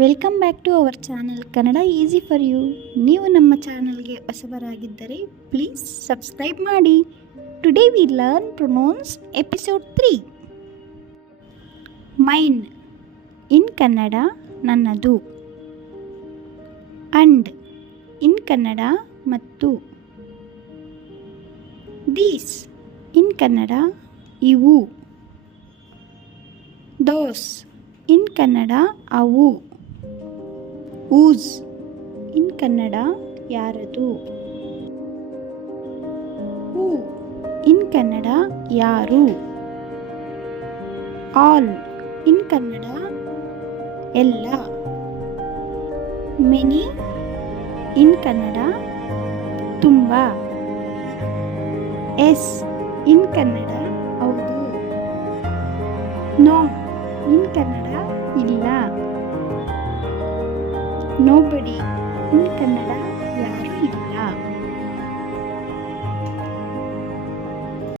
Welcome back to our channel Kannada easy for you. ನೀವು ನಮ್ಮ ಚಾನಲ್ಗೆ ಹೊಸಬರಾಗಿದ್ದರೆ ಪ್ಲೀಸ್ ಸಬ್ಸ್ಕ್ರೈಬ್ ಮಾಡಿ. Today we learn pronouns episode 3. Mine in Kannada ನನ್ನದು. ಅಂಡ್ ಇನ್ ಕನ್ನಡ ಮತ್ತು. ದೀಸ್ ಇನ್ ಕನ್ನಡ ಇವು. ದೋಸ್ ಇನ್ ಕನ್ನಡ ಅವು. ಊಸ್ ಇನ್ ಕನ್ನಡ ಯಾರದು. ಹೂ ಇನ್ ಕನ್ನಡ ಯಾರು. ಆಲ್ ಇನ್ ಕನ್ನಡ ಎಲ್ಲ. ಮೆನಿ ಇನ್ ಕನ್ನಡ ತುಂಬ. ಎಸ್ ಇನ್ ಕನ್ನಡ ಹೌದು. ನೋ ಇನ್ ಕನ್ನಡ ಇಲ್ಲ. ನೋಬಡಿ ಇನ್ ಕನ್ನಡ